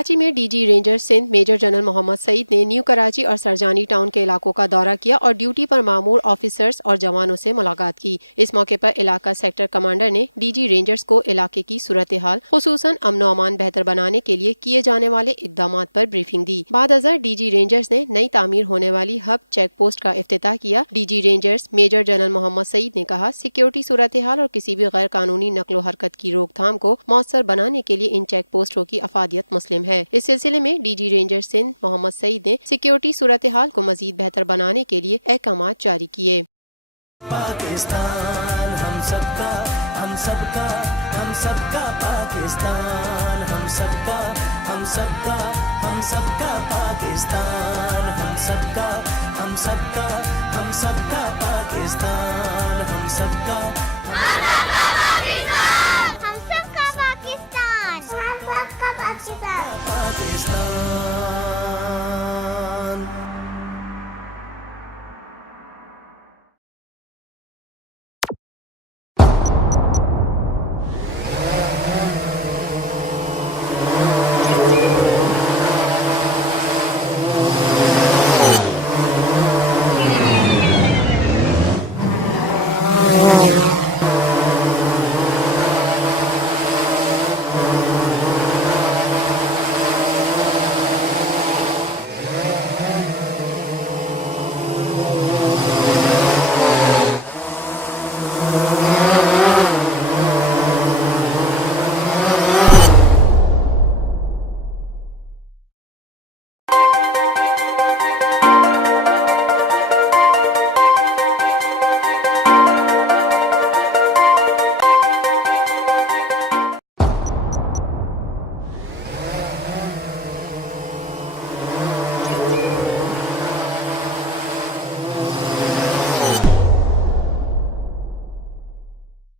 کراچی میں D G ranger Sindh major general Muhammad Saeed نے new Karachi اور سرجانی ٹاؤن کے علاقوں کا دورہ کیا اور ڈیوٹی پر مامور آفیسرز اور جوانوں سے ملاقات کی۔ اس موقع پر علاقہ سیکٹر کمانڈر نے ڈی جی رینجرز کو علاقے کی صورتحال خصوصاً امن و امان بہتر بنانے کے لیے کیے جانے والے اقدامات پر بریفنگ دی۔ بعد ازاں ڈی جی رینجرز نے نئی تعمیر ہونے والی ہب چیک پوسٹ کا افتتاح کیا۔ D G rangers major general Muhammad Saeed نے کہا، سیکیورٹی صورتحال اور کسی بھی غیر قانونی نقل و حرکت کی روک تھام کو مؤثر بنانے کے لیے ان چیک پوسٹوں کی افادیت مسلم ہے۔ اس سلسلے میں ڈی جی رینجر سندھ محمد سعید نے سیکیورٹی صورتحال کو مزید بہتر بنانے کے لیے احکامات جاری کیے۔ پاکستان ہم سب کا، ہم سب کا، ہم سب کا پاکستان، ہم سب کا، ہم سب کا، ہم سب کا پاکستان، ہم سب کا، ہم سب کا، ہم سب کا پاکستان، ہم سب کا